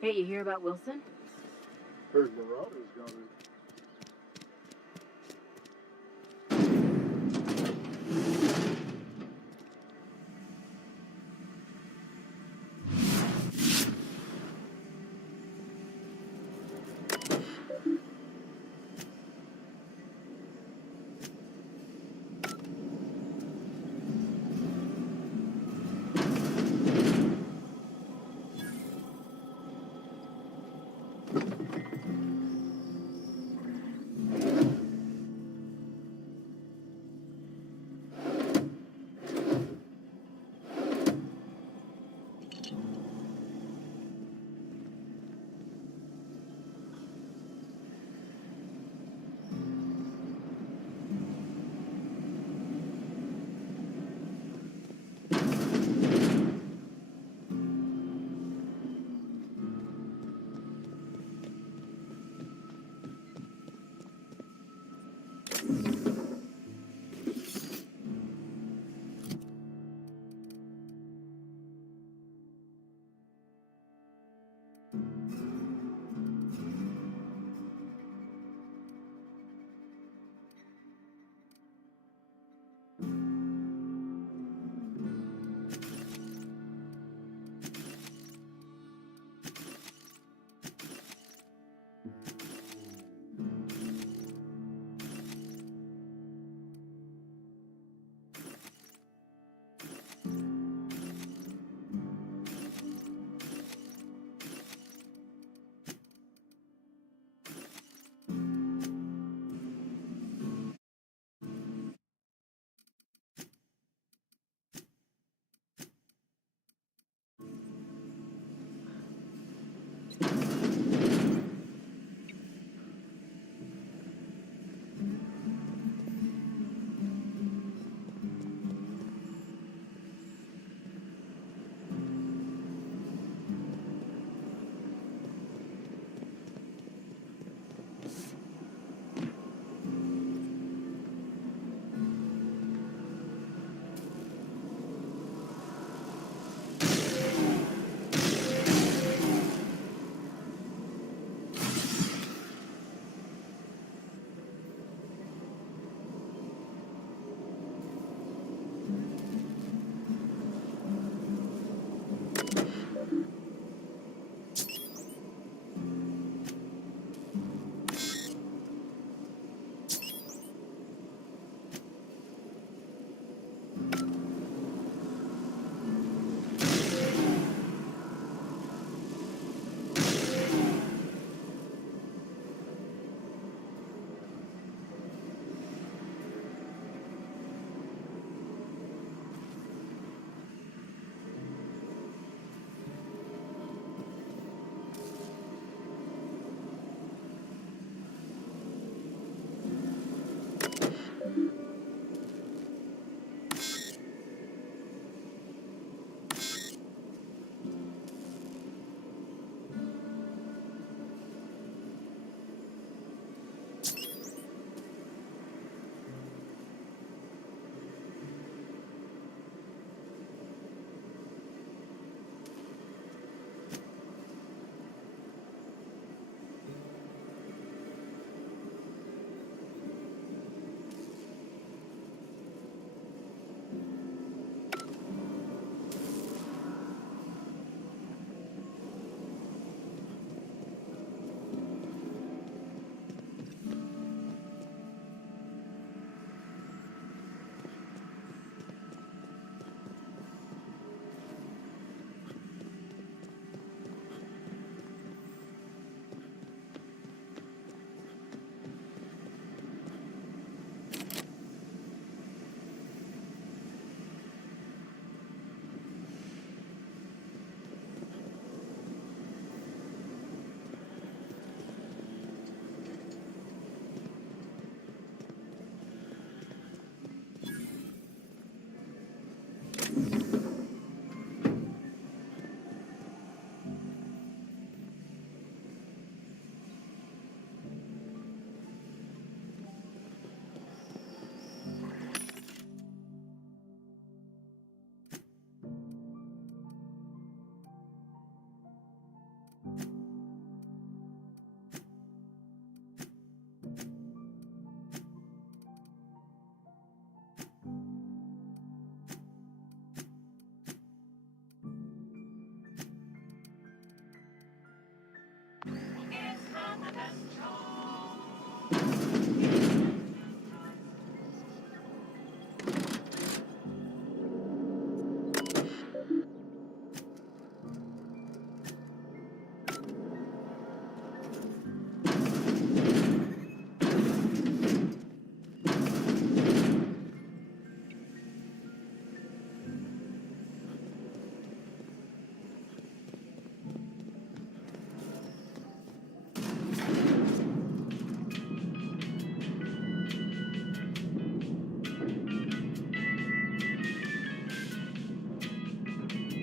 Hey, you hear about Wilson? Heard Marauders got it.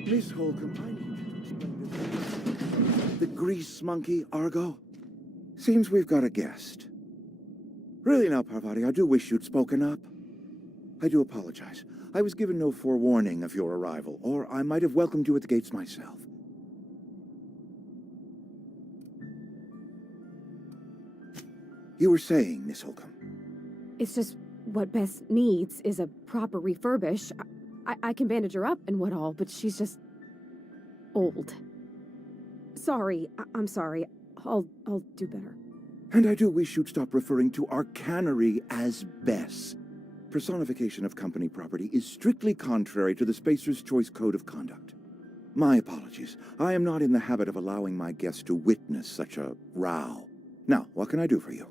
Miss Holcomb, I need you to explain this. The grease monkey, Argo? Seems we've got a guest. Really now, Parvati, I do wish you'd spoken up. I do apologize. I was given no forewarning of your arrival, or I might have welcomed you at the gates myself. You were saying, Miss Holcomb. It's just what Bess needs is a proper refurbish. I can bandage her up and what all, but she's just old. Sorry, I'm sorry. I'll do better. And I do wish you'd stop referring to our cannery as Bess. Personification of company property is strictly contrary to the Spacer's Choice Code of Conduct. My apologies. I am not in the habit of allowing my guests to witness such a row. Now, what can I do for you?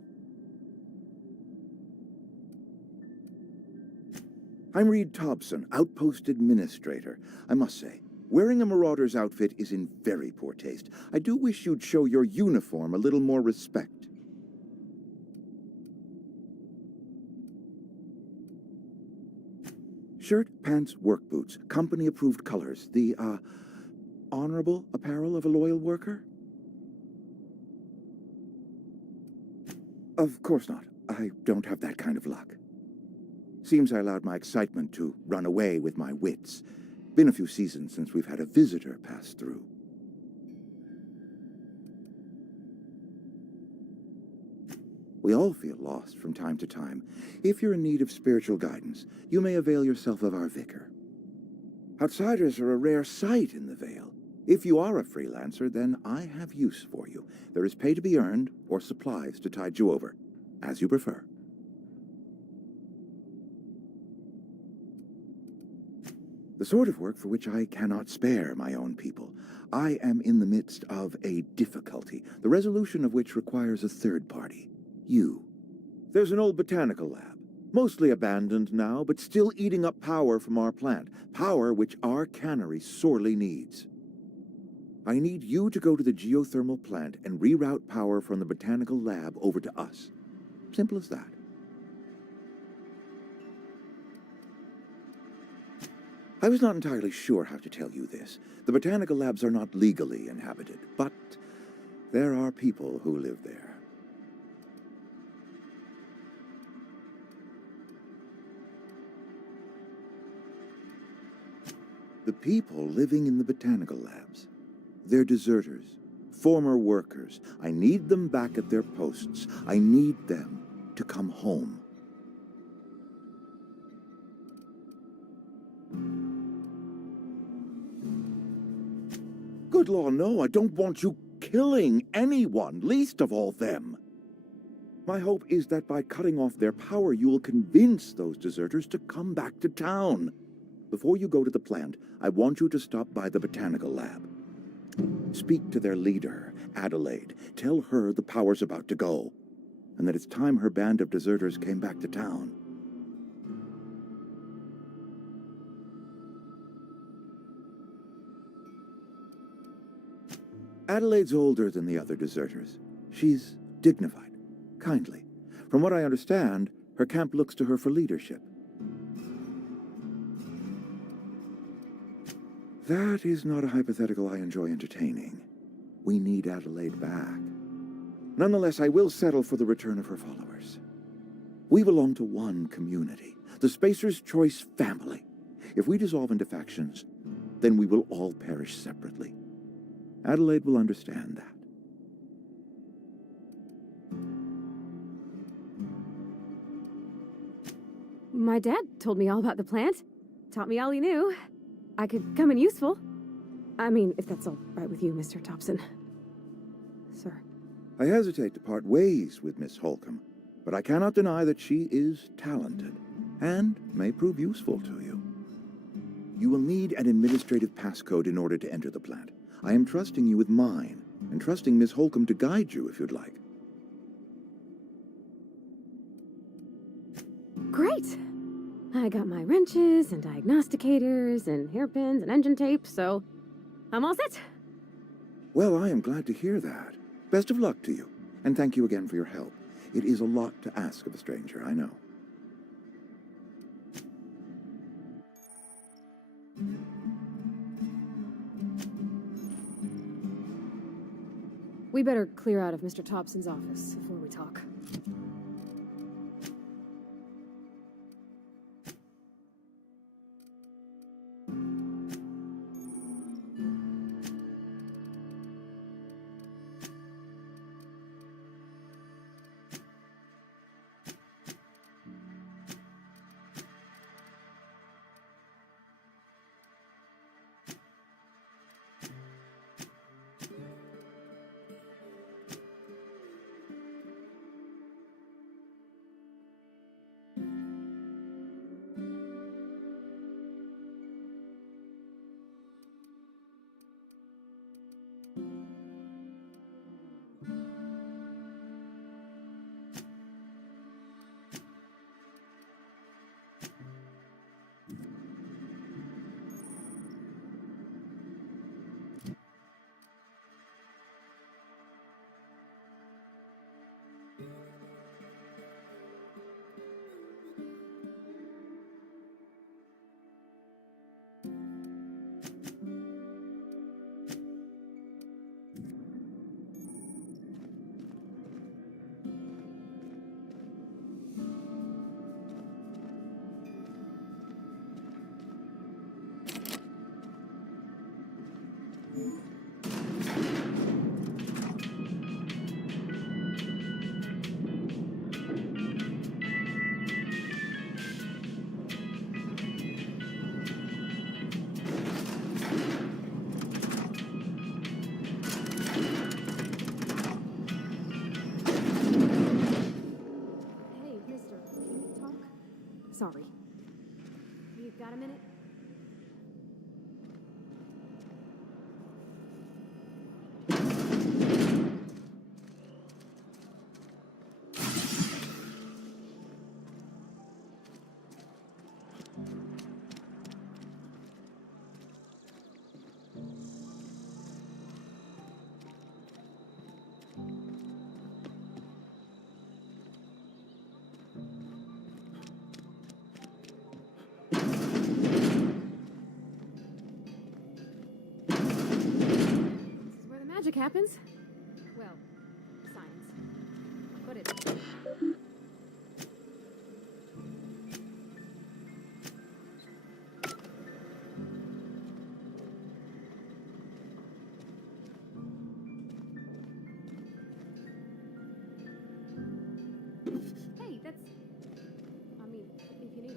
I'm Reed Thompson, Outpost Administrator. I must say, wearing a Marauder's outfit is in very poor taste. I do wish you'd show your uniform a little more respect. Shirt, pants, work boots, company-approved colors. The, honorable apparel of a loyal worker? Of course not. I don't have that kind of luck. Seems I allowed my excitement to run away with my wits. Been a few seasons since we've had a visitor pass through. We all feel lost from time to time. If you're in need of spiritual guidance, you may avail yourself of our vicar. Outsiders are a rare sight in the Vale. If you are a freelancer, then I have use for you. There is pay to be earned, or supplies to tide you over, as you prefer. The sort of work for which I cannot spare my own people. I am in the midst of a difficulty, the resolution of which requires a third party. You. There's an old botanical lab, mostly abandoned now, but still eating up power from our plant, power which our cannery sorely needs. I need you to go to the geothermal plant and reroute power from the botanical lab over to us. Simple as that. I was not entirely sure how to tell you this. The botanical labs are not legally inhabited, but there are people who live there. The people living in the botanical labs. They're deserters, former workers. I need them back at their posts. I need them to come home. Good law, no, I don't want you killing anyone, least of all them. My hope is that by cutting off their power, you will convince those deserters to come back to town. Before you go to the plant, I want you to stop by the botanical lab. Speak to their leader, Adelaide. Tell her the power's about to go, and that it's time her band of deserters came back to town. Adelaide's older than the other deserters. She's dignified, kindly. From what I understand, her camp looks to her for leadership. That is not a hypothetical I enjoy entertaining. We need Adelaide back. Nonetheless, I will settle for the return of her followers. We belong to one community, the Spacer's Choice family. If we dissolve into factions, then we will all perish separately. Adelaide will understand that. My dad told me all about the plant. Taught me all he knew. I could come in useful. I mean, if that's all right with you, Mr. Thompson. Sir. I hesitate to part ways with Miss Holcomb, but I cannot deny that she is talented and may prove useful to you. You will need an administrative passcode in order to enter the plant. I am trusting you with mine, and trusting Miss Holcomb to guide you if you'd like. Great! I got my wrenches and diagnosticators and hairpins and engine tape, so I'm all set. Well, I am glad to hear that. Best of luck to you, and thank you again for your help. It is a lot to ask of a stranger, I know. We better clear out of Mr. Thompson's office before we talk. Hey, mister, can you talk? Sorry. You got a minute? This is where the magic happens. Well, science. But it's... Hey, that's... I mean, if you need it.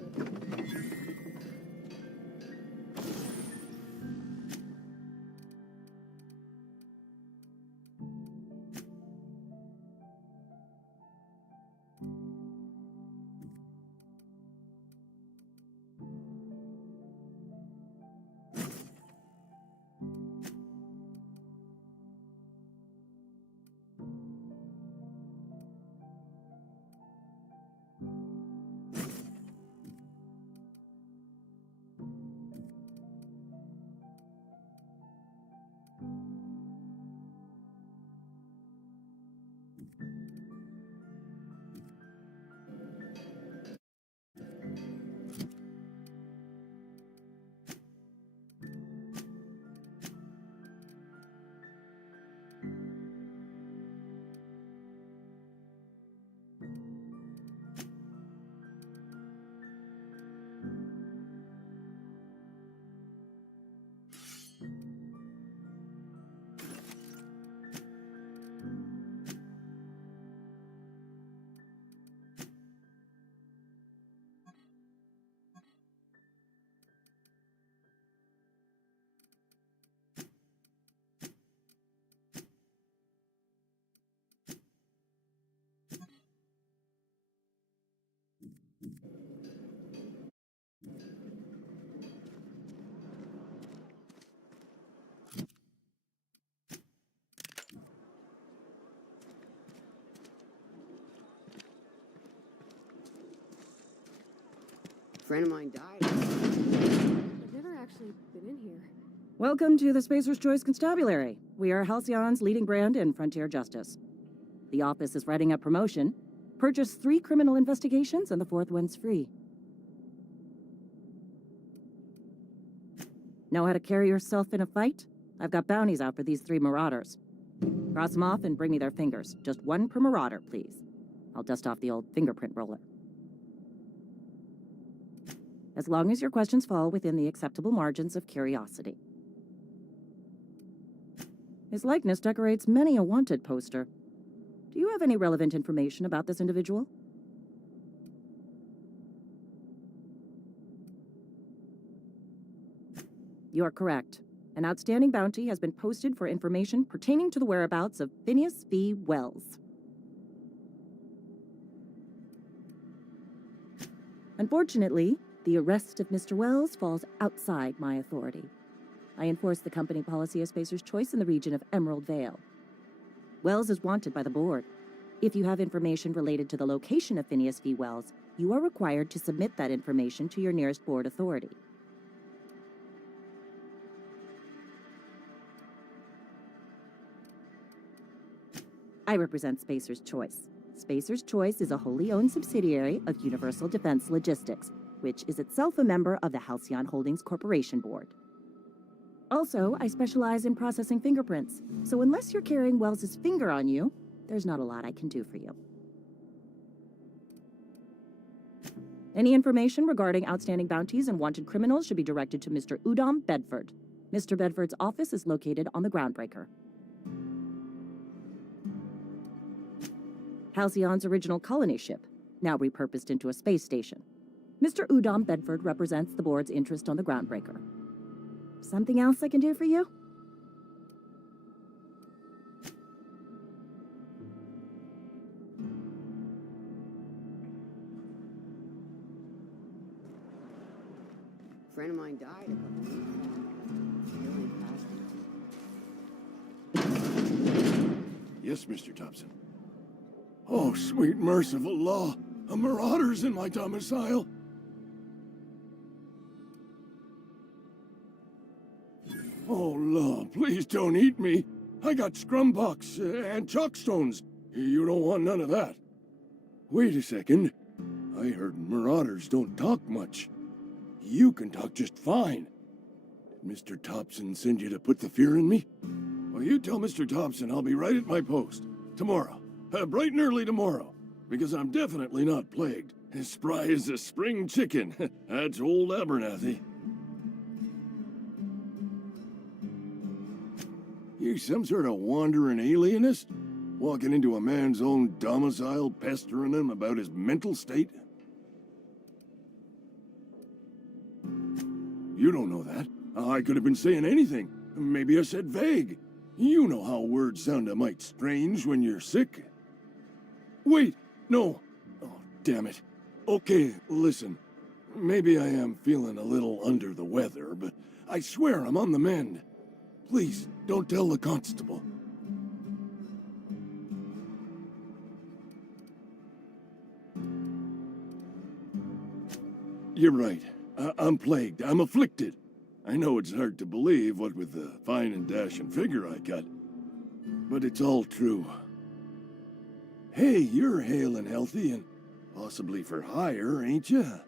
Friend of mine died. I've never actually been in here. Welcome to the Spacer's Choice Constabulary. We are Halcyon's leading brand in frontier justice. The office is writing up promotion. Purchase 3 criminal investigations and the 4th one's free. Know how to carry yourself in a fight? I've got bounties out for these 3 marauders. Cross them off and bring me their fingers. Just one per marauder, please. I'll dust off the old fingerprint roller. As long as your questions fall within the acceptable margins of curiosity. His likeness decorates many a wanted poster. Do you have any relevant information about this individual? You are correct. An outstanding bounty has been posted for information pertaining to the whereabouts of Phineas V. Wells. Unfortunately, the arrest of Mr. Wells falls outside my authority. I enforce the company policy of Spacer's Choice in the region of Emerald Vale. Wells is wanted by the board. If you have information related to the location of Phineas V. Wells, you are required to submit that information to your nearest board authority. I represent Spacer's Choice. Spacer's Choice is a wholly owned subsidiary of Universal Defense Logistics, which is itself a member of the Halcyon Holdings Corporation Board. Also, I specialize in processing fingerprints, so unless you're carrying Wells's finger on you, there's not a lot I can do for you. Any information regarding outstanding bounties and wanted criminals should be directed to Mr. Udom Bedford. Mr. Bedford's office is located on the Groundbreaker. Halcyon's original colony ship, now repurposed into a space station. Mr. Udom Bedford represents the board's interest on the Groundbreaker. Something else I can do for you? A friend of mine died a couple weeks ago. Yes, Mr. Thompson. Oh, sweet merciful law. A marauder's in my domicile. Oh, law, please don't eat me. I got scrumpox and chalkstones. You don't want none of that. Wait a second. I heard marauders don't talk much. You can talk just fine. Did Mr. Thompson send you to put the fear in me? Well, you tell Mr. Thompson I'll be right at my post. Tomorrow. Bright and early tomorrow. Because I'm definitely not plagued. As spry as a spring chicken. That's old Abernathy. You some sort of wandering alienist? Walking into a man's own domicile, pestering him about his mental state? You don't know that. I could have been saying anything. Maybe I said vague. You know how words sound a mite strange when you're sick. Wait, no. Oh, damn it. Okay, listen. Maybe I am feeling a little under the weather, but I swear I'm on the mend. Please, don't tell the constable. You're right. I'm plagued. I'm afflicted. I know it's hard to believe, what with the fine and dashing figure I got. But it's all true. Hey, you're hale and healthy and possibly for hire, ain't you?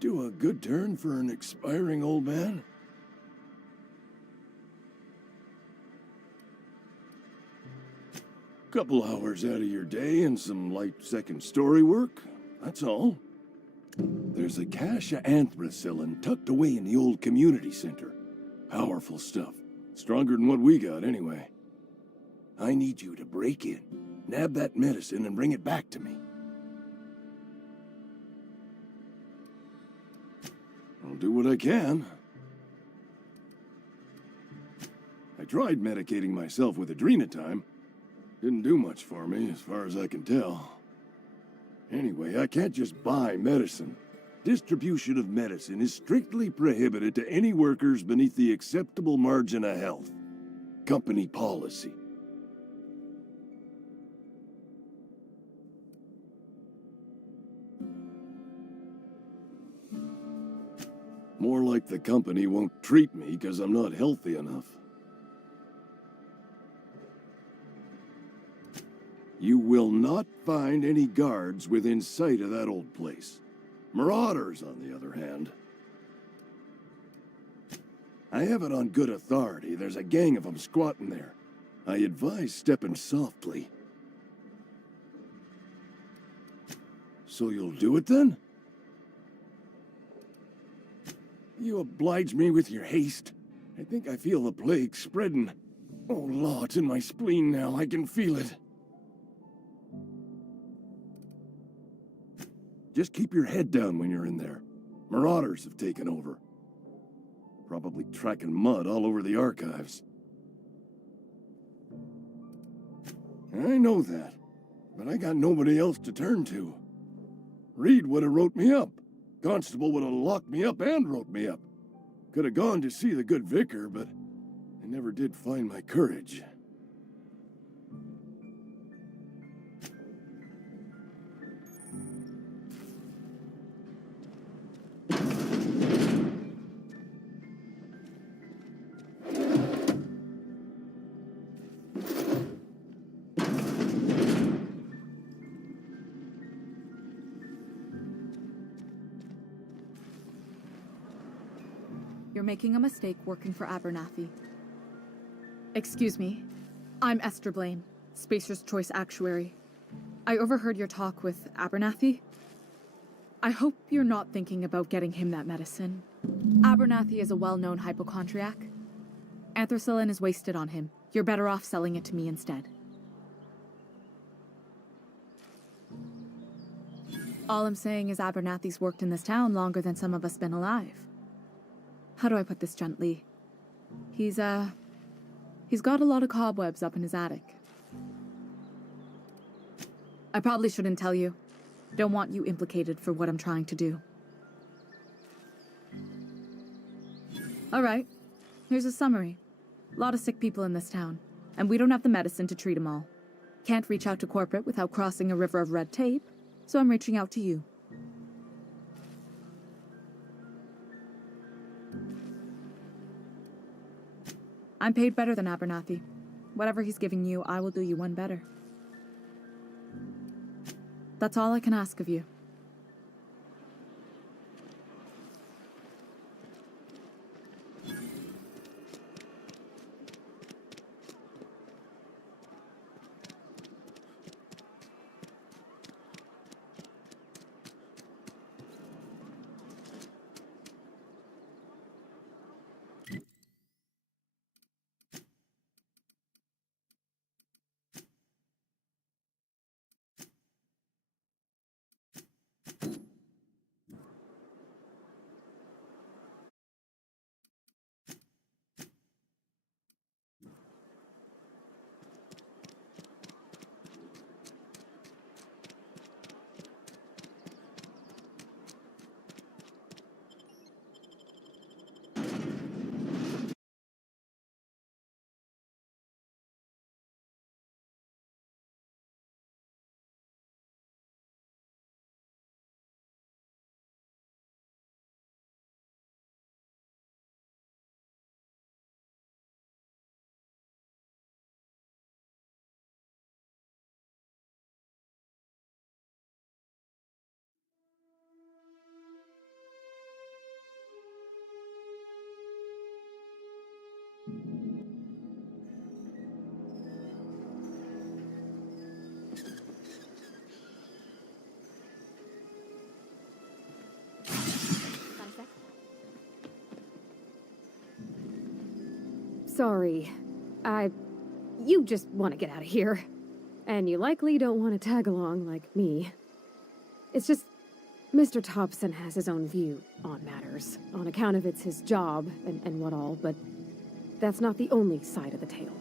Do a good turn for an expiring old man? Couple hours out of your day and some light second-story work, that's all. There's a cache of anthracillin tucked away in the old community center. Powerful stuff. Stronger than what we got, anyway. I need you to break in, nab that medicine, and bring it back to me. I'll do what I can. I tried medicating myself with adrenatime. Didn't do much for me, as far as I can tell. Anyway, I can't just buy medicine. Distribution of medicine is strictly prohibited to any workers beneath the acceptable margin of health. Company policy. More like the company won't treat me because I'm not healthy enough. You will not find any guards within sight of that old place. Marauders, on the other hand. I have it on good authority. There's a gang of them squatting there. I advise stepping softly. So you'll do it then? You oblige me with your haste. I think I feel the plague spreading. Oh, law, it's in my spleen now. I can feel it. Just keep your head down when you're in there. Marauders have taken over. Probably tracking mud all over the archives. I know that, but I got nobody else to turn to. Reed would have wrote me up. Constable would have locked me up and wrote me up. Could have gone to see the good vicar, but I never did find my courage. You're making a mistake working for Abernathy. Excuse me. I'm Esther Blaine, Spacer's Choice Actuary. I overheard your talk with Abernathy. I hope you're not thinking about getting him that medicine. Abernathy is a well-known hypochondriac. Anthracillin is wasted on him. You're better off selling it to me instead. All I'm saying is Abernathy's worked in this town longer than some of us been alive. How do I put this gently? He's got a lot of cobwebs up in his attic. I probably shouldn't tell you. Don't want you implicated for what I'm trying to do. All right, here's a summary. A lot of sick people in this town, and we don't have the medicine to treat them all. Can't reach out to corporate without crossing a river of red tape, so I'm reaching out to you. I'm paid better than Abernathy. Whatever he's giving you, I will do you one better. That's all I can ask of you. Sorry. You just want to get out of here. And you likely don't want to tag along like me. It's just, Mr. Thompson has his own view on matters, on account of it's his job and what all, but that's not the only side of the tale.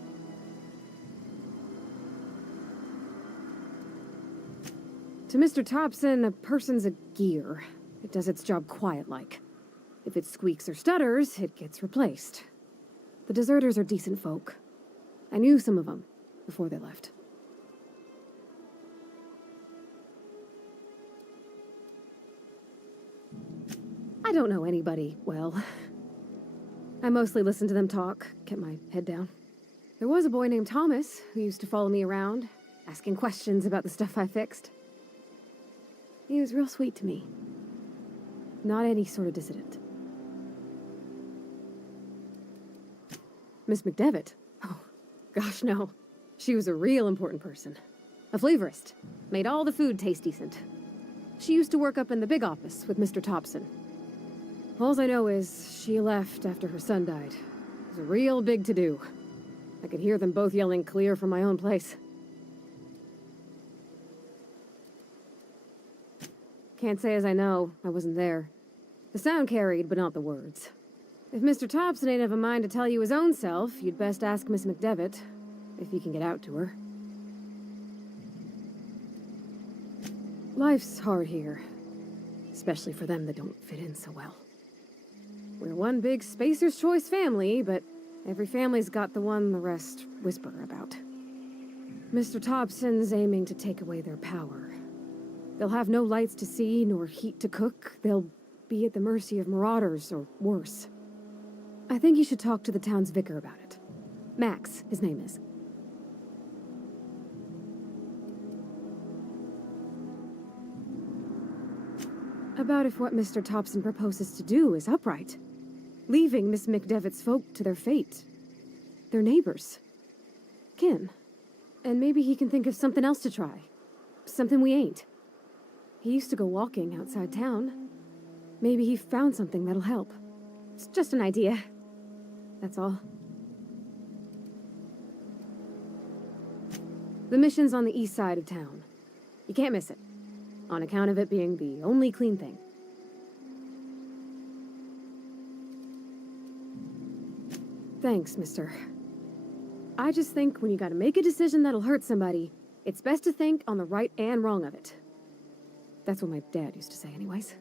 To Mr. Thompson, a person's a gear. It does its job quiet-like. If it squeaks or stutters, it gets replaced. The deserters are decent folk. I knew some of them before they left. I don't know anybody well. I mostly listen to them talk, kept my head down. There was a boy named Thomas who used to follow me around, asking questions about the stuff I fixed. He was real sweet to me. Not any sort of dissident. Miss McDevitt? Oh, gosh, no. She was a real important person. A flavorist. Made all the food taste decent. She used to work up in the big office with Mr. Thompson. All I know is she left after her son died. It was a real big to-do. I could hear them both yelling clear from my own place. Can't say as I know. I wasn't there. The sound carried, but not the words. If Mr. Thompson ain't of a mind to tell you his own self, you'd best ask Miss McDevitt, if he can get out to her. Life's hard here, especially for them that don't fit in so well. We're one big Spacer's Choice family, but every family's got the one the rest whisper about. Mr. Thompson's aiming to take away their power. They'll have no lights to see, nor heat to cook. They'll be at the mercy of marauders, or worse. I think you should talk to the town's vicar about it. Max, his name is. About if what Mr. Thompson proposes to do is upright. Leaving Miss McDevitt's folk to their fate. Their neighbors. Kin. And maybe he can think of something else to try. Something we ain't. He used to go walking outside town. Maybe he found something that'll help. It's just an idea. That's all. The mission's on the east side of town. You can't miss it, on account of it being the only clean thing. Thanks, mister. I just think when you gotta make a decision that'll hurt somebody, it's best to think on the right and wrong of it. That's what my dad used to say anyways.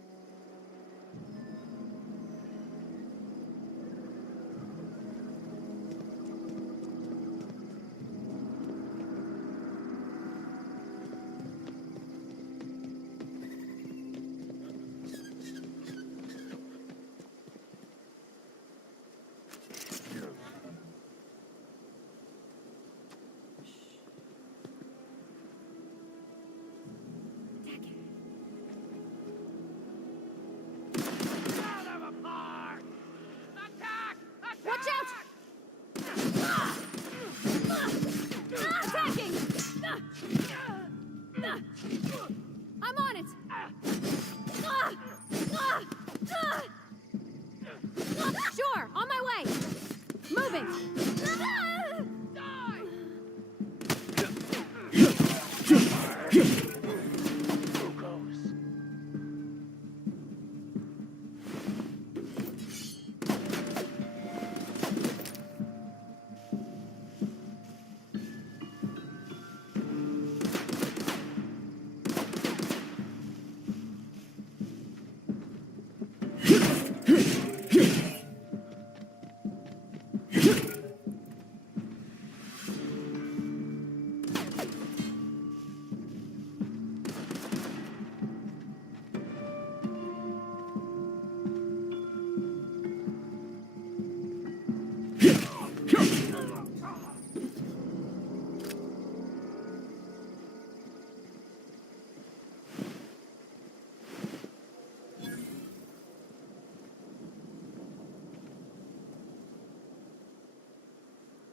Watch out! Attacking! I'm on it! Sure, on my way! Moving!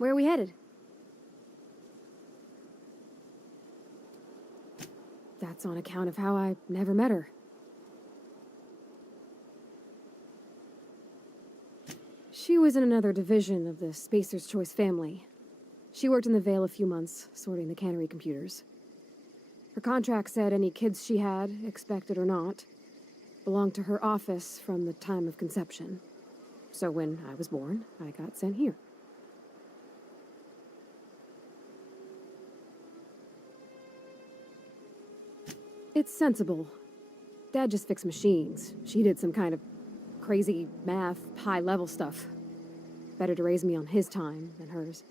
Where are we headed? That's on account of how I never met her. She was in another division of the Spacer's Choice family. She worked in the Vale a few months, sorting the cannery computers. Her contract said any kids she had, expected or not, belonged to her office from the time of conception. So when I was born, I got sent here. It's sensible. Dad just fixed machines. She did some kind of crazy math, high-level stuff. Better to raise me on his time than hers.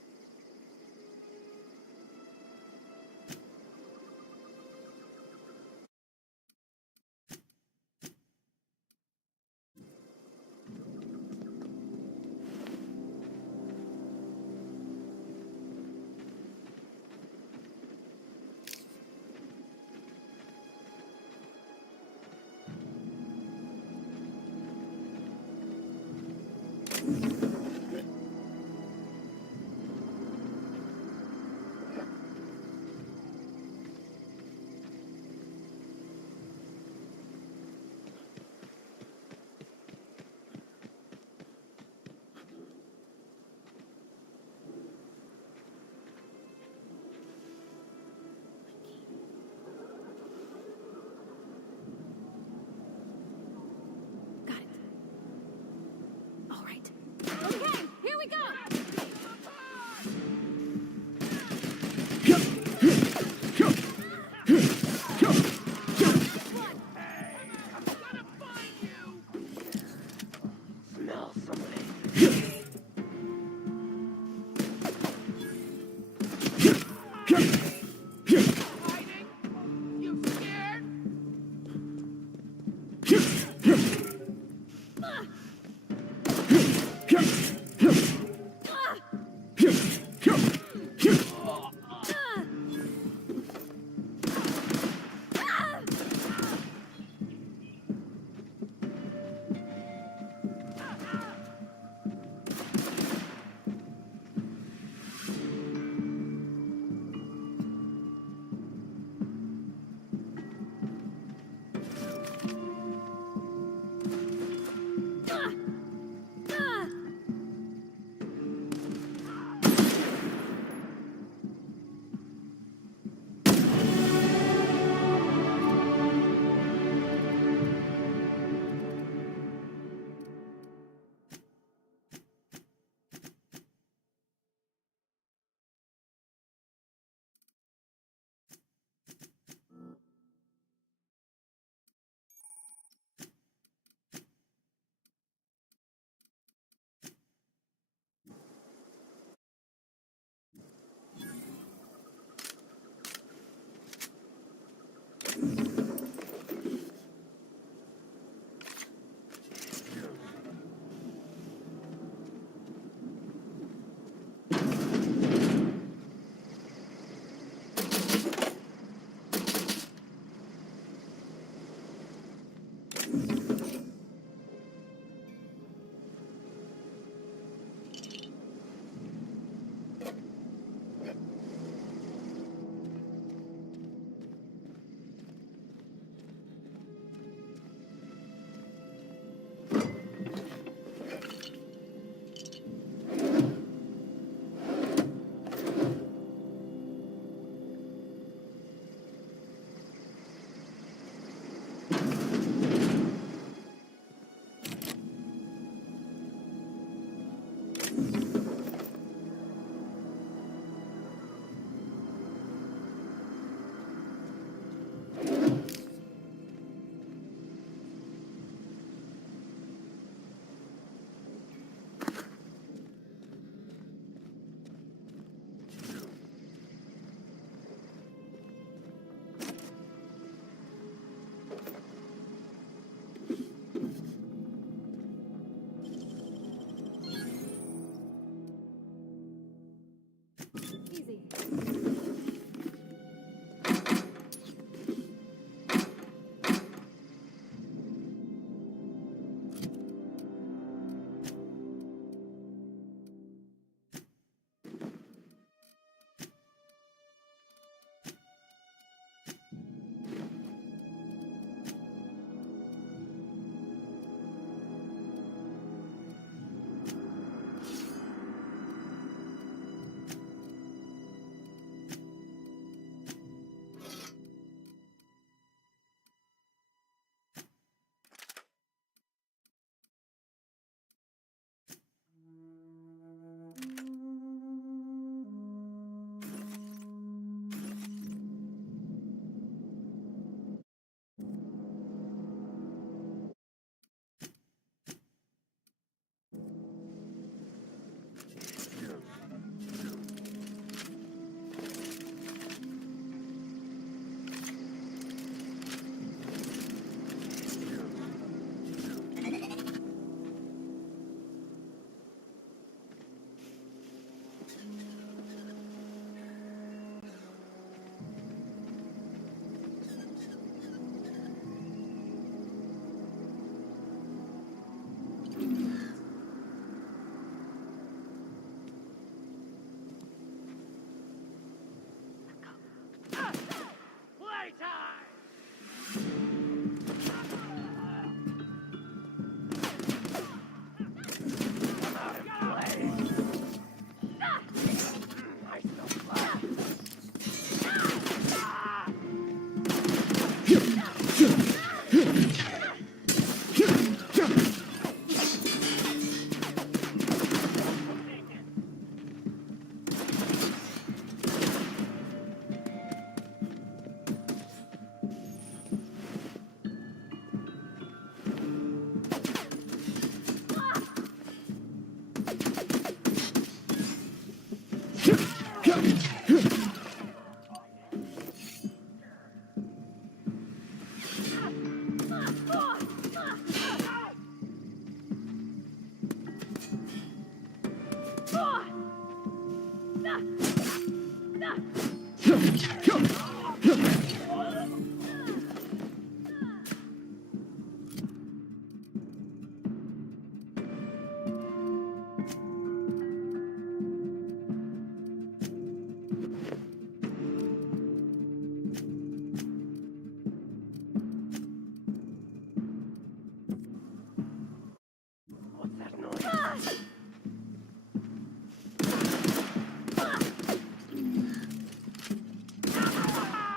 What's that noise?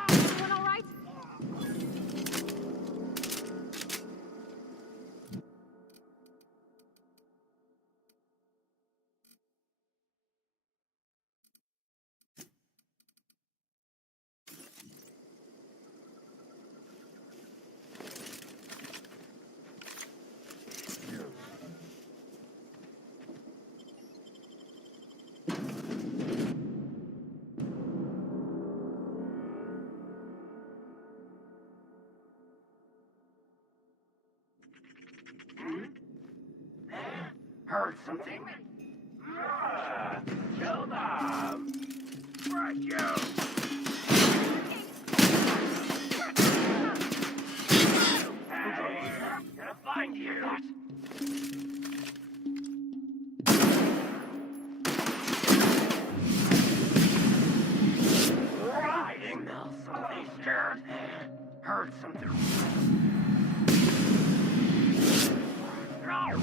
Everyone all right? Heard something? Kill them! Right, you! Hey, I'm gonna find you! Riding now, something scared. Heard something. No!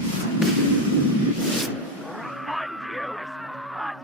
Find you, but...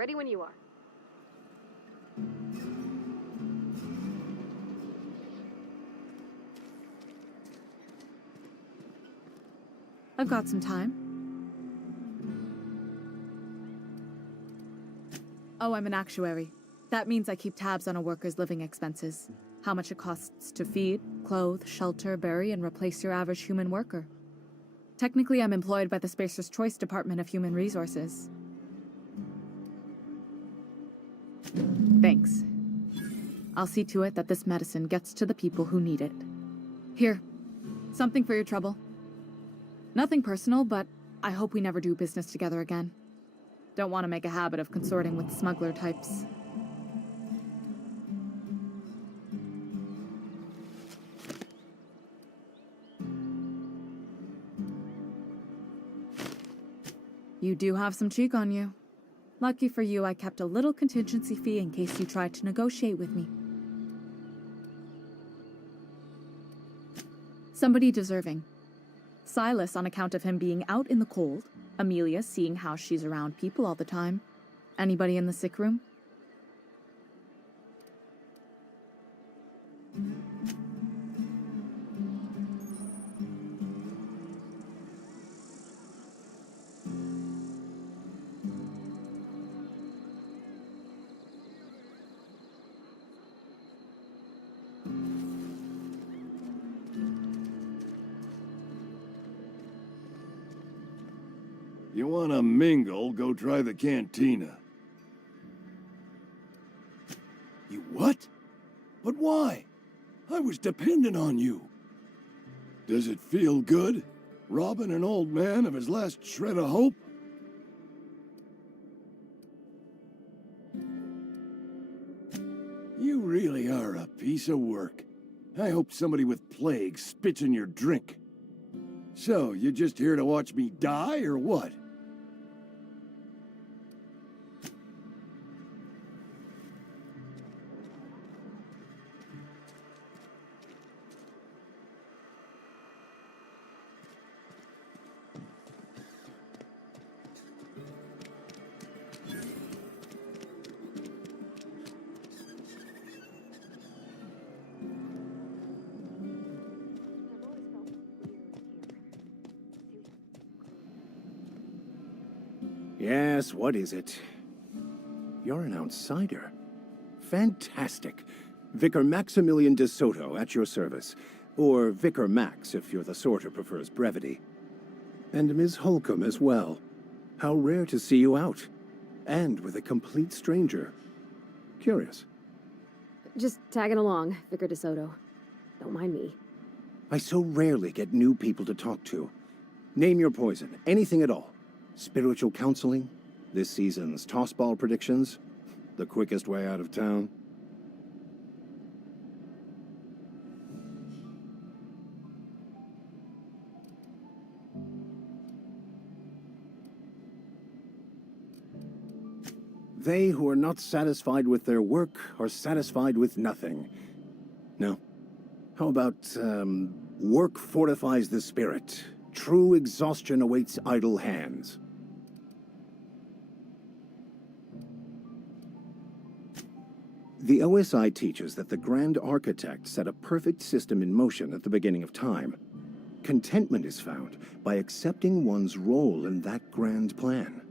Ready when you are. I've got some time. Oh, I'm an actuary. That means I keep tabs on a worker's living expenses. How much it costs to feed, clothe, shelter, bury, and replace your average human worker. Technically, I'm employed by the Spacer's Choice Department of Human Resources. Thanks. I'll see to it that this medicine gets to the people who need it. Here, something for your trouble. Nothing personal, but I hope we never do business together again. Don't want to make a habit of consorting with smuggler types. You do have some cheek on you. Lucky for you, I kept a little contingency fee in case you tried to negotiate with me. Somebody deserving. Silas on account of him being out in the cold. Amelia seeing how she's around people all the time. Anybody in the sick room? You wanna mingle, go try the cantina. You what? But why? I was dependent on you. Does it feel good? Robbing an old man of his last shred of hope? You really are a piece of work. I hope somebody with plague spits in your drink. So, you just here to watch me die, or what? Yes, what is it? You're an outsider. Fantastic. Vicar Maximilian de Soto at your service. Or Vicar Max, if you're the sort who prefers brevity. And Ms. Holcomb as well. How rare to see you out. And with a complete stranger. Curious. Just tagging along, Vicar DeSoto. Don't mind me. I so rarely get new people to talk to. Name your poison, anything at all. Spiritual counseling, this season's tossball predictions, the quickest way out of town. They who are not satisfied with their work are satisfied with nothing. No. How about, work fortifies the spirit. True exhaustion awaits idle hands. The OSI teaches that the Grand Architect set a perfect system in motion at the beginning of time. Contentment is found by accepting one's role in that grand plan.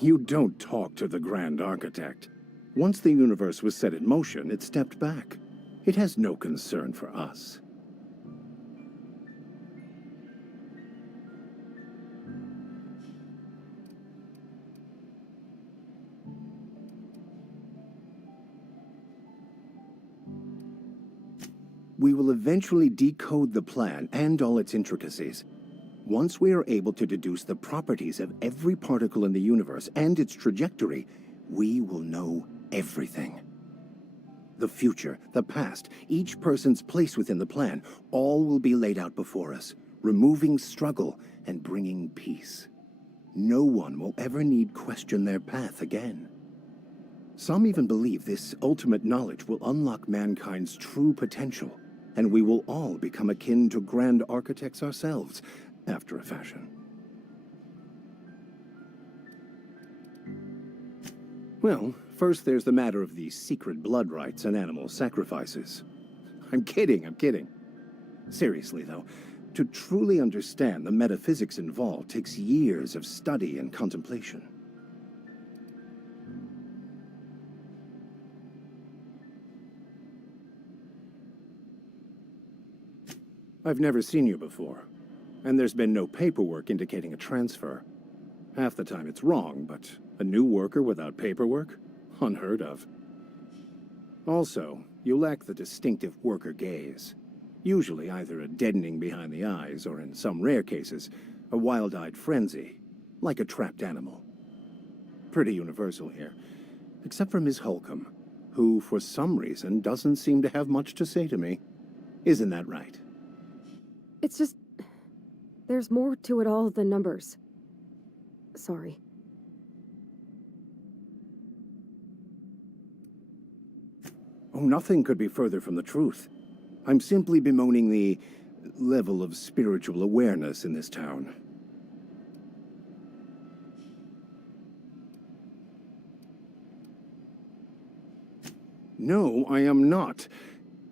You don't talk to the Grand Architect. Once the universe was set in motion, it stepped back. It has no concern for us. We will eventually decode the plan and all its intricacies. Once we are able to deduce the properties of every particle in the universe and its trajectory, we will know everything. The future, the past, each person's place within the plan, all will be laid out before us, removing struggle and bringing peace. No one will ever need question their path again. Some even believe this ultimate knowledge will unlock mankind's true potential, and we will all become akin to grand architects ourselves, after a fashion. Well, first there's the matter of the secret blood rites and animal sacrifices. I'm kidding. Seriously, though, to truly understand the metaphysics involved takes years of study and contemplation. I've never seen you before, and there's been no paperwork indicating a transfer. Half the time it's wrong, but a new worker without paperwork? Unheard of. Also, you lack the distinctive worker gaze. Usually either a deadening behind the eyes, or in some rare cases, a wild-eyed frenzy, like a trapped animal. Pretty universal here, except for Ms. Holcomb, who, for some reason, doesn't seem to have much to say to me. Isn't that right? It's just... there's more to it all than numbers. Sorry. Oh, nothing could be further from the truth. I'm simply bemoaning the level of spiritual awareness in this town. No, I am not.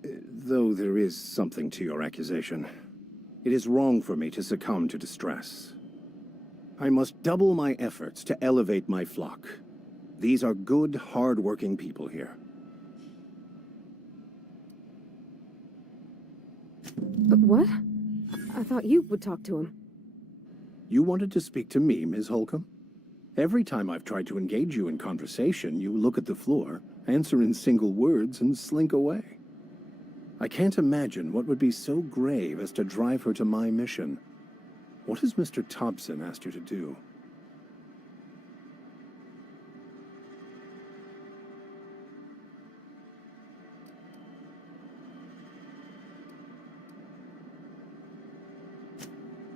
Though there is something to your accusation. It is wrong for me to succumb to distress. I must double my efforts to elevate my flock. These are good, hard-working people here. But what? I thought you would talk to him. You wanted to speak to me, Ms. Holcomb? Every time I've tried to engage you in conversation, you look at the floor, answer in single words, and slink away. I can't imagine what would be so grave as to drive her to my mission. What has Mr. Thompson asked you to do?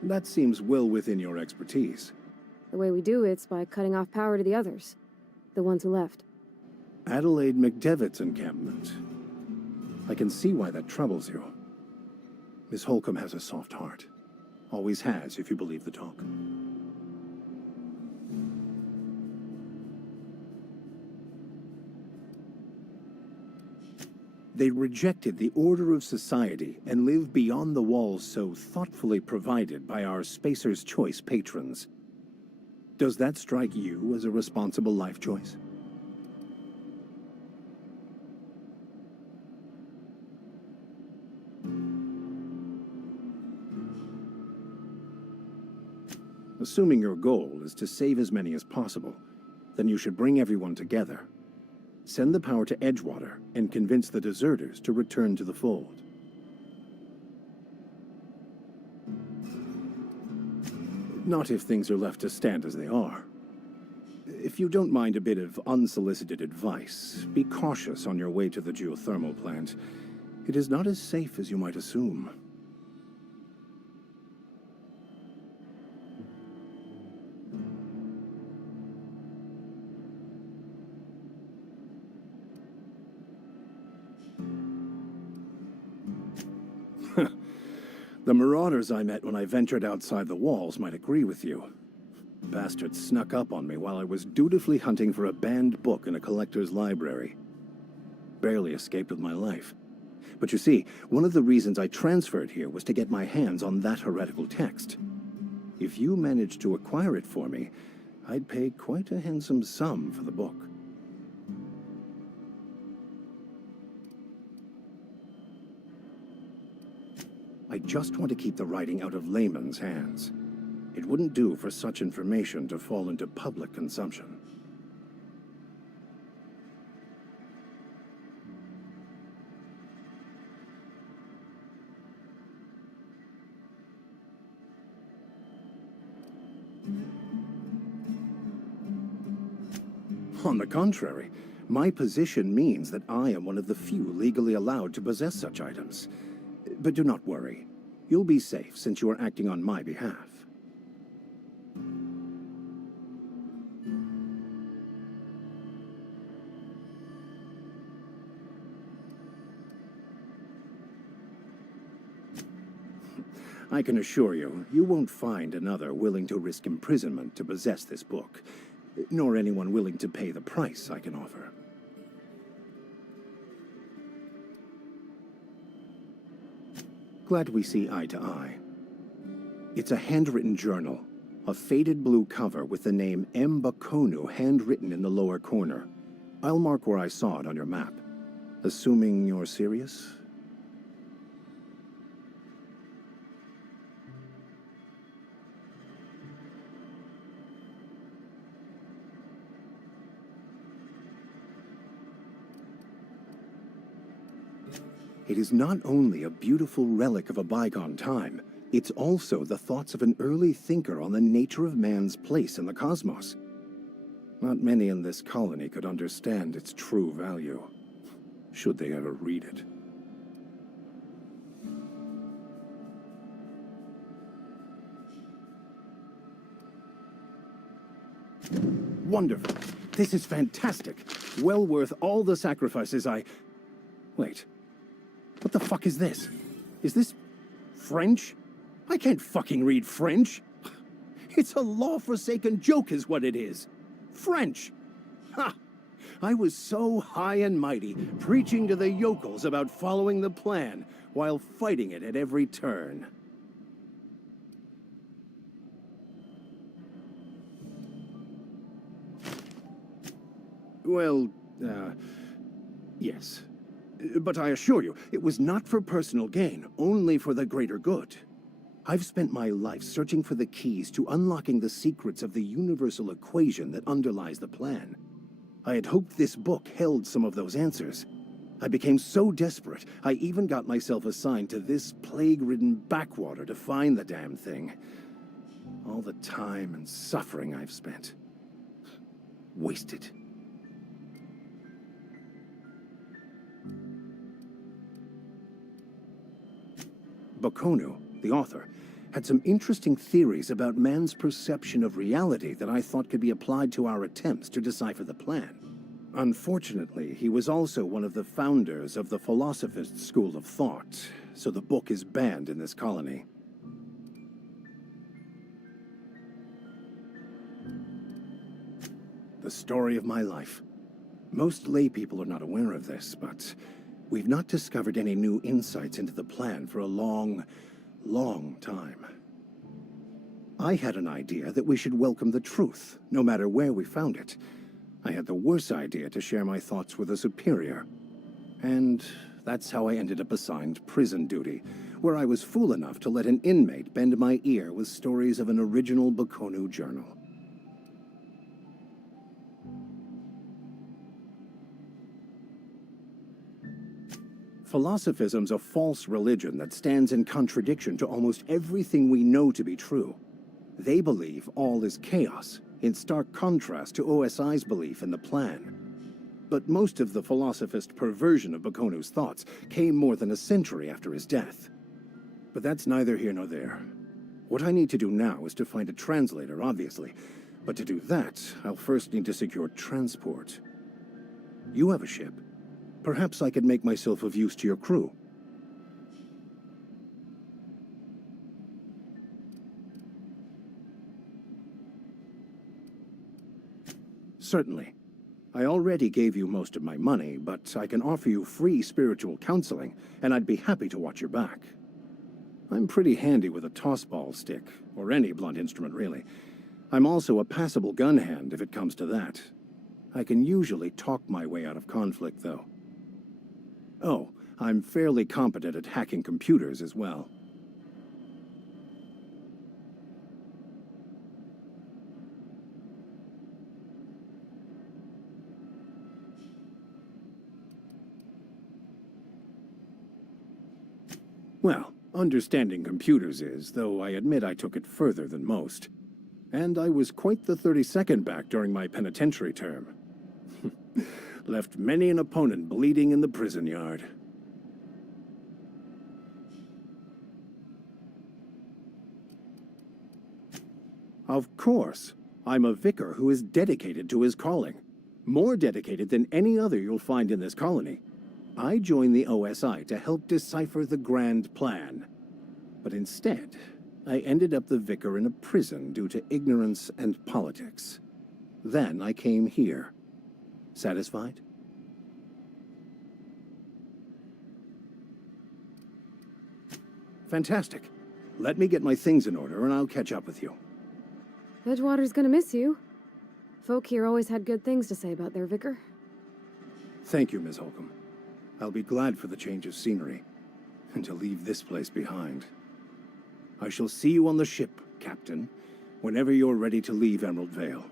That seems well within your expertise. The way we do it's by cutting off power to the others. The ones who left. Adelaide McDevitt's encampment. I can see why that troubles you. Miss Holcomb has a soft heart. Always has, if you believe the talk. They rejected the order of society and live beyond the walls so thoughtfully provided by our Spacer's Choice patrons. Does that strike you as a responsible life choice? Assuming your goal is to save as many as possible, then you should bring everyone together. Send the power to Edgewater and convince the deserters to return to the fold. Not if things are left to stand as they are. If you don't mind a bit of unsolicited advice, be cautious on your way to the geothermal plant. It is not as safe as you might assume. The marauders I met when I ventured outside the walls might agree with you. Bastards snuck up on me while I was dutifully hunting for a banned book in a collector's library. Barely escaped with my life. But you see, one of the reasons I transferred here was to get my hands on that heretical text. If you managed to acquire it for me, I'd pay quite a handsome sum for the book. I just want to keep the writing out of layman's hands. It wouldn't do for such information to fall into public consumption. On the contrary, my position means that I am one of the few legally allowed to possess such items. But do not worry. You'll be safe since you are acting on my behalf. I can assure you, you won't find another willing to risk imprisonment to possess this book, nor anyone willing to pay the price I can offer. Glad we see eye to eye. It's a handwritten journal, a faded blue cover with the name M. Bakonu handwritten in the lower corner. I'll mark where I saw it on your map. Assuming you're serious? It is not only a beautiful relic of a bygone time, it's also the thoughts of an early thinker on the nature of man's place in the cosmos. Not many in this colony could understand its true value, should they ever read it. Wonderful. This is fantastic. Well worth all the sacrifices Wait. What the fuck is this? Is this French? I can't fucking read French. It's a law-forsaken joke is what it is. French. Ha! I was so high and mighty, preaching to the yokels about following the plan, while fighting it at every turn. Well, yes. But I assure you, it was not for personal gain, only for the greater good. I've spent my life searching for the keys to unlocking the secrets of the universal equation that underlies the plan. I had hoped this book held some of those answers. I became so desperate, I even got myself assigned to this plague-ridden backwater to find the damn thing. All the time and suffering I've spent. Wasted. Bakonu, the author, had some interesting theories about man's perception of reality that I thought could be applied to our attempts to decipher the plan. Unfortunately, he was also one of the founders of the philosophist school of thought, so the book is banned in this colony. The story of my life. Most lay people are not aware of this, but we've not discovered any new insights into the plan for a long, long time. I had an idea that we should welcome the truth, no matter where we found it. I had the worse idea to share my thoughts with a superior. And that's how I ended up assigned prison duty, where I was fool enough to let an inmate bend my ear with stories of an original Bakonu journal. Philosophism's a false religion that stands in contradiction to almost everything we know to be true. They believe all is chaos, in stark contrast to OSI's belief in the plan. But most of the philosophist perversion of Bakonu's thoughts came more than a century after his death. But that's neither here nor there. What I need to do now is to find a translator, obviously. But to do that, I'll first need to secure transport. You have a ship. Perhaps I could make myself of use to your crew. Certainly. I already gave you most of my money, but I can offer you free spiritual counseling, and I'd be happy to watch your back. I'm pretty handy with a tossball stick, or any blunt instrument, really. I'm also a passable gun hand, if it comes to that. I can usually talk my way out of conflict, though. Oh, I'm fairly competent at hacking computers as well. Well, understanding computers is, though I admit I took it further than most. And I was quite the 32nd back during my penitentiary term. Left many an opponent bleeding in the prison yard. Of course. I'm a vicar who is dedicated to his calling. More dedicated than any other you'll find in this colony. I joined the OSI to help decipher the grand plan. But instead, I ended up the vicar in a prison due to ignorance and politics. Then I came here. Satisfied? Fantastic. Let me get my things in order and I'll catch up with you. Edgewater's gonna miss you. Folk here always had good things to say about their vicar. Thank you, Miss Holcomb. I'll be glad for the change of scenery, and to leave this place behind. I shall see you on the ship, Captain, whenever you're ready to leave Emerald Vale.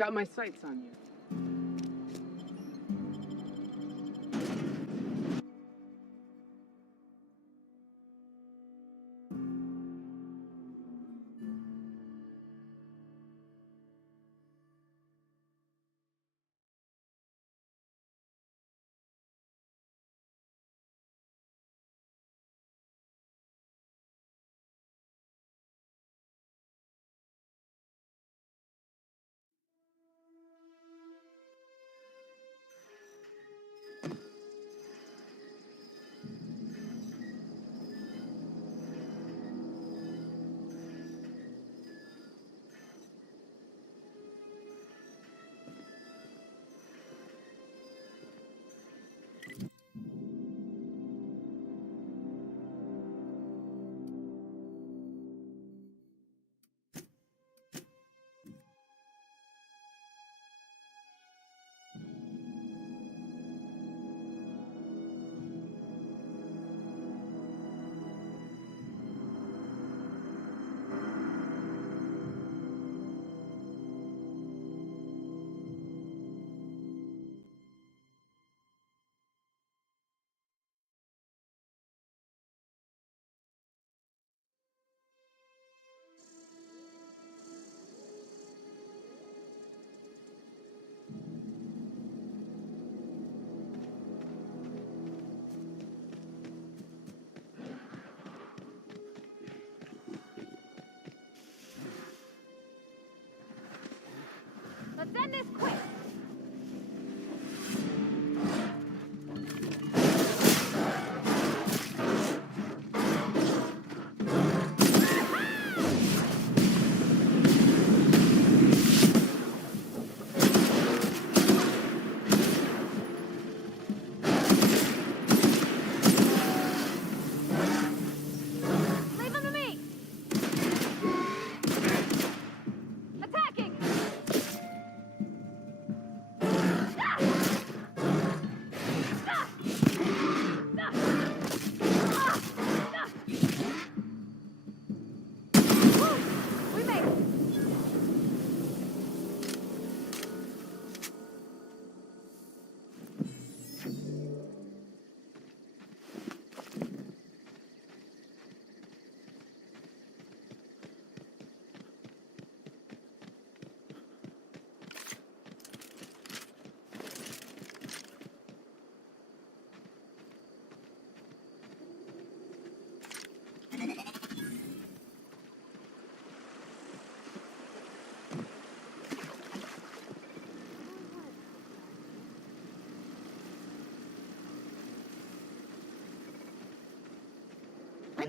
Got my sights on you. Let's end this quick!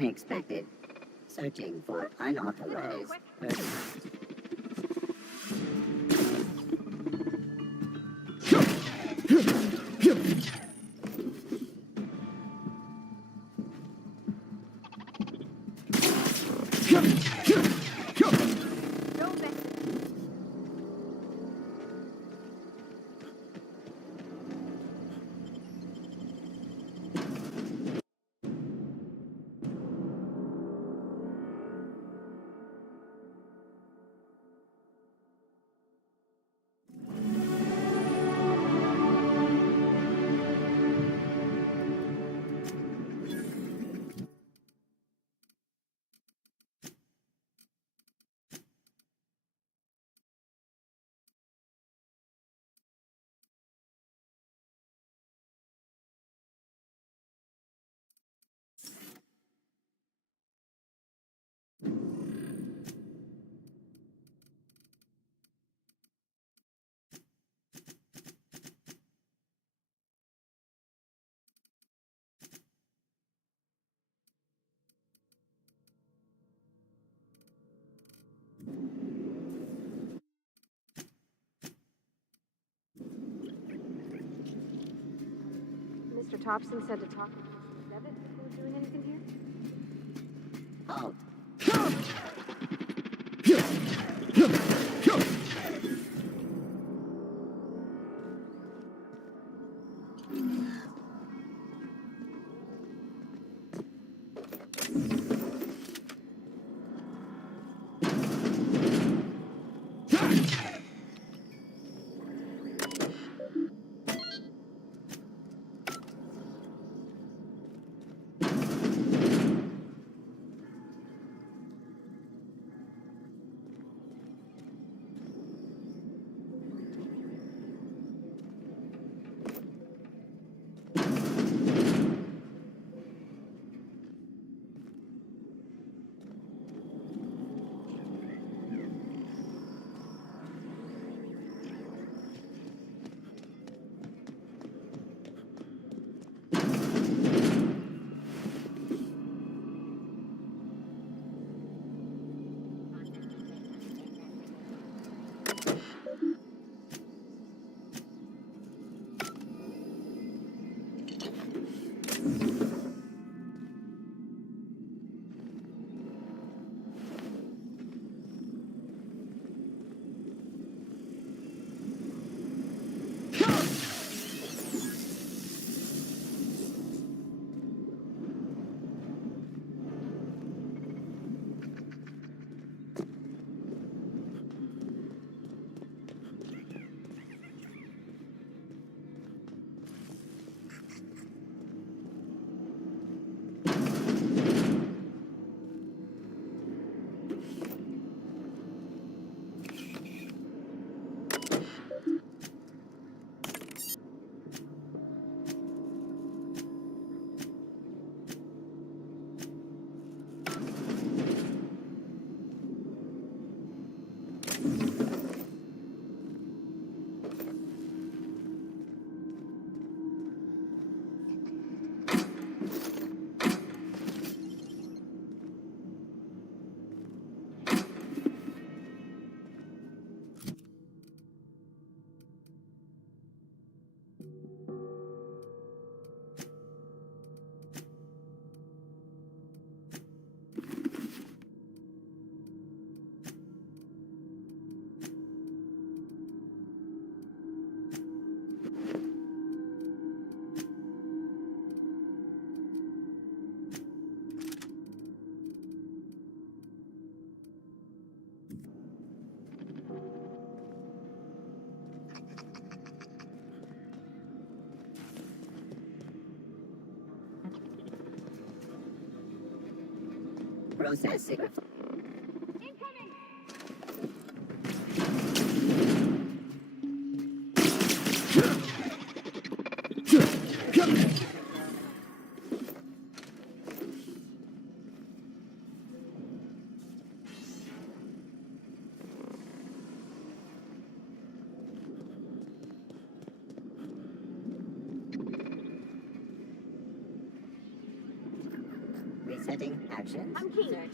unexpected. Searching for unauthorized personnel. Mr. Thompson said to talk to Mrs. Devitt before doing anything here? Halt. Processing. Setting action. I'm key. Search.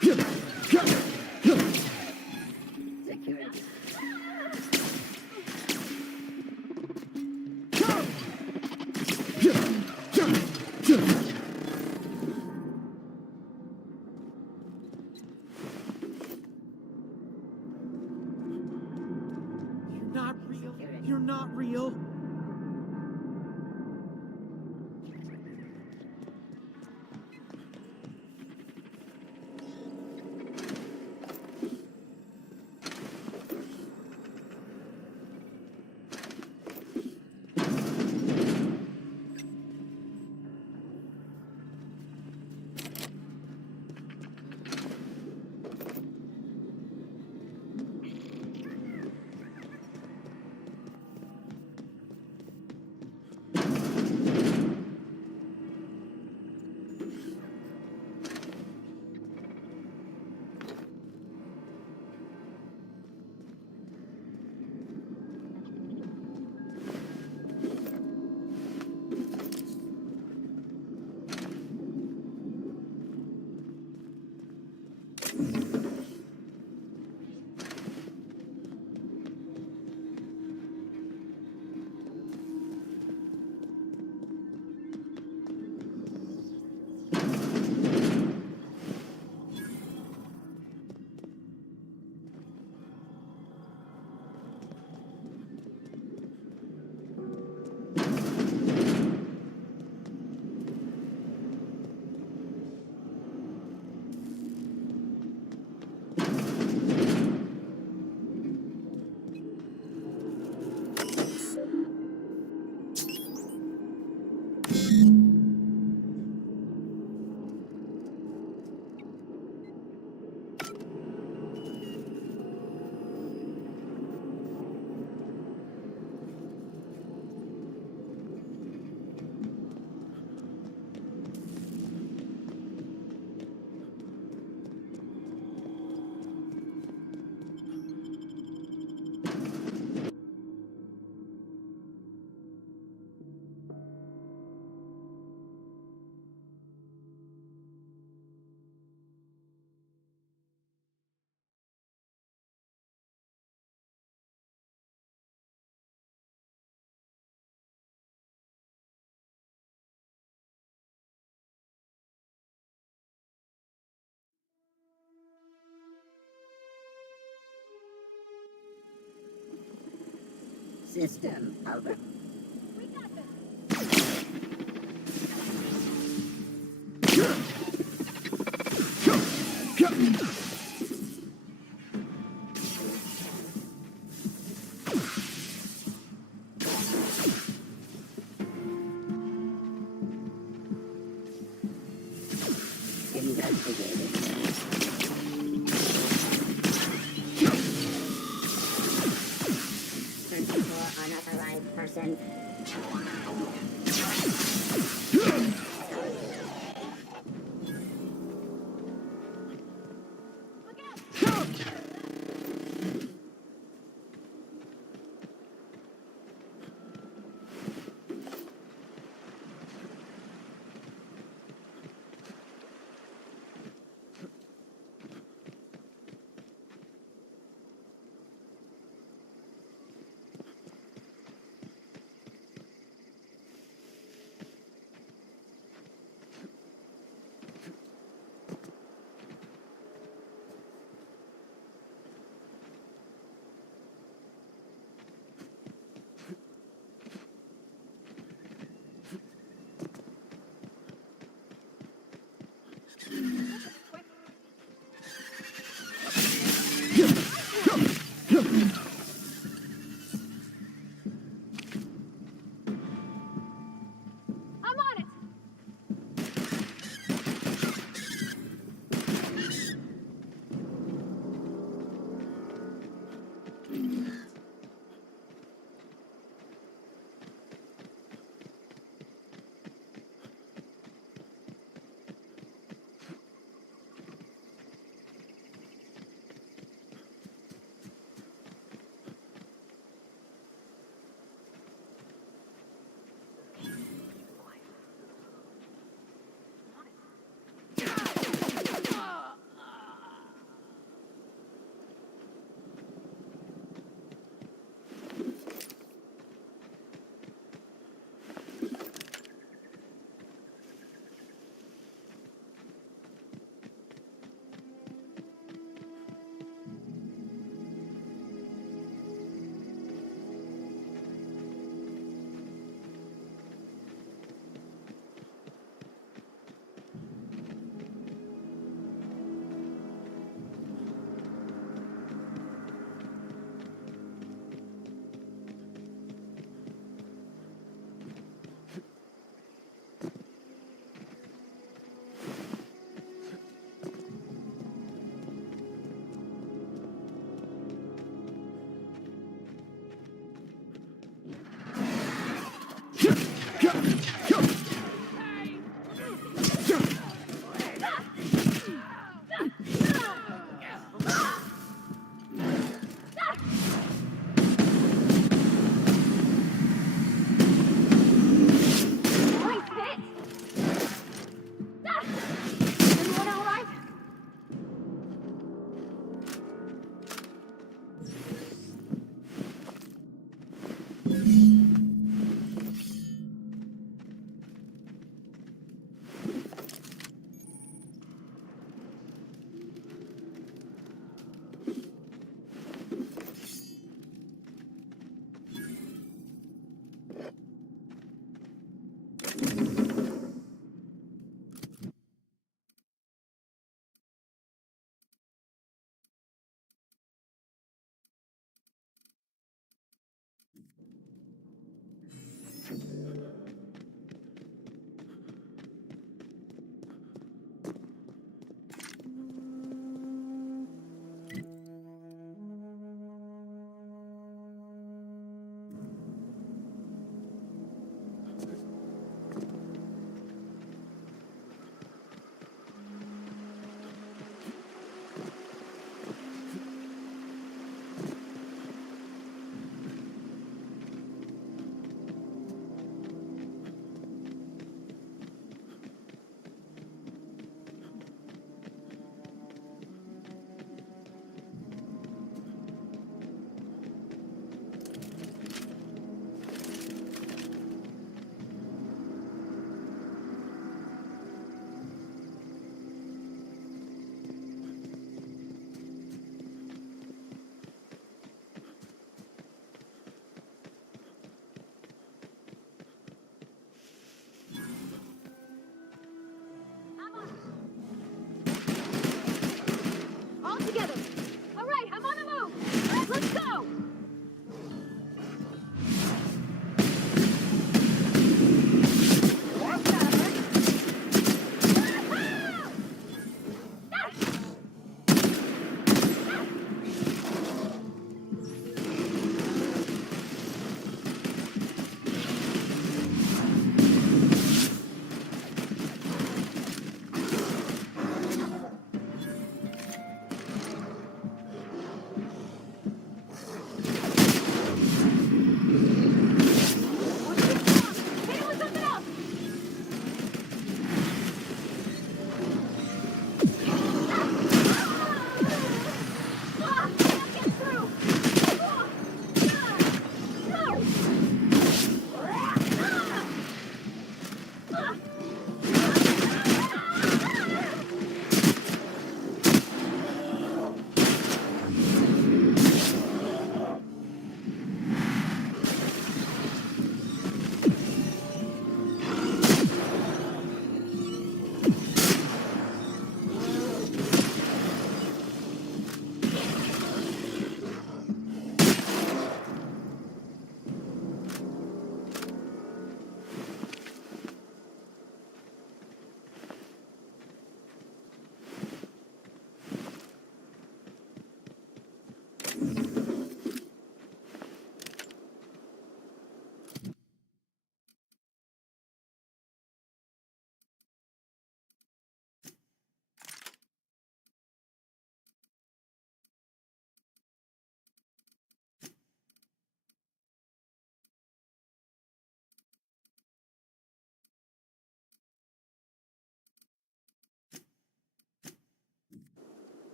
Here they come! Security. You're not real. You're not real. System over. We got this! Investigating. Searching for unauthorized person.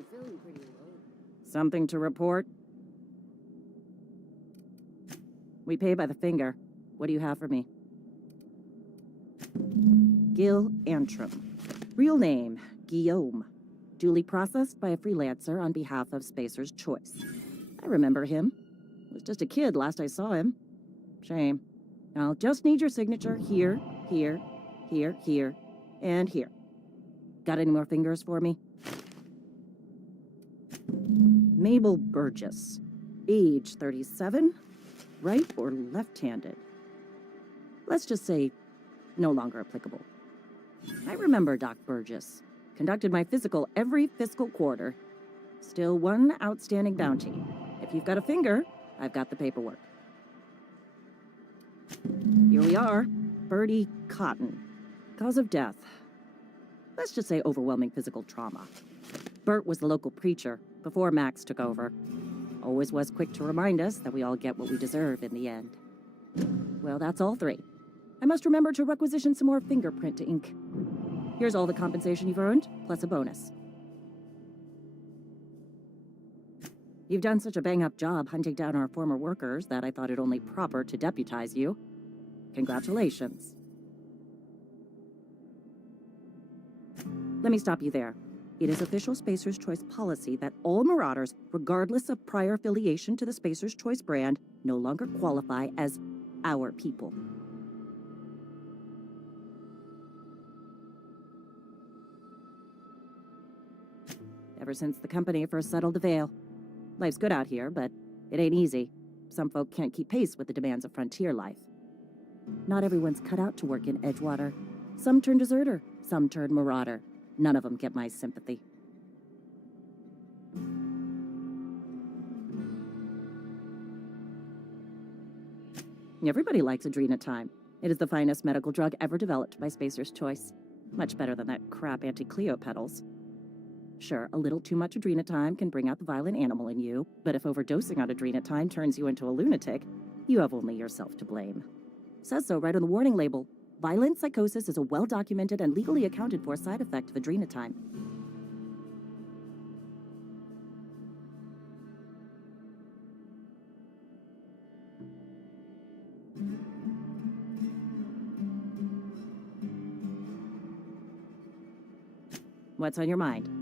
I'm feeling pretty low. Something to report? We pay by the finger. What do you have for me? Gil Antrim. Real name, Guillaume. Duly processed by a freelancer on behalf of Spacer's Choice. I remember him. Was just a kid last I saw him. Shame. I'll just need your signature here, here, here, here, and here. Got any more fingers for me? Mabel Burgess. Age 37. Right or left-handed? Let's just say no longer applicable. I remember Doc Burgess. Conducted my physical every fiscal quarter. Still one outstanding bounty. If you've got a finger, I've got the paperwork. Here we are. Bertie Cotton. Cause of death. Let's just say overwhelming physical trauma. Bert was the local preacher before Max took over. Always was quick to remind us that we all get what we deserve in the end. Well, that's all three. I must remember to requisition some more fingerprint to ink. Here's all the compensation you've earned, plus a bonus. You've done such a bang-up job hunting down our former workers that I thought it only proper to deputize you. Congratulations. Let me stop you there. It is official Spacer's Choice policy that all Marauders, regardless of prior affiliation to the Spacer's Choice brand, no longer qualify as our people. Ever since the company first settled the Veil. Life's good out here, but it ain't easy. Some folk can't keep pace with the demands of frontier life. Not everyone's cut out to work in Edgewater. Some turn deserter, some turn marauder. None of them get my sympathy. Everybody likes Adrenatime. It is the finest medical drug ever developed by Spacer's Choice. Much better than that crap anti-Cleo pedals. Sure, a little too much Adrenatime can bring out the violent animal in you, but if overdosing on Adrenatime turns you into a lunatic, you have only yourself to blame. Says so right on the warning label. Violent psychosis is a well-documented and legally accounted for side effect of Adrenatime. What's on your mind?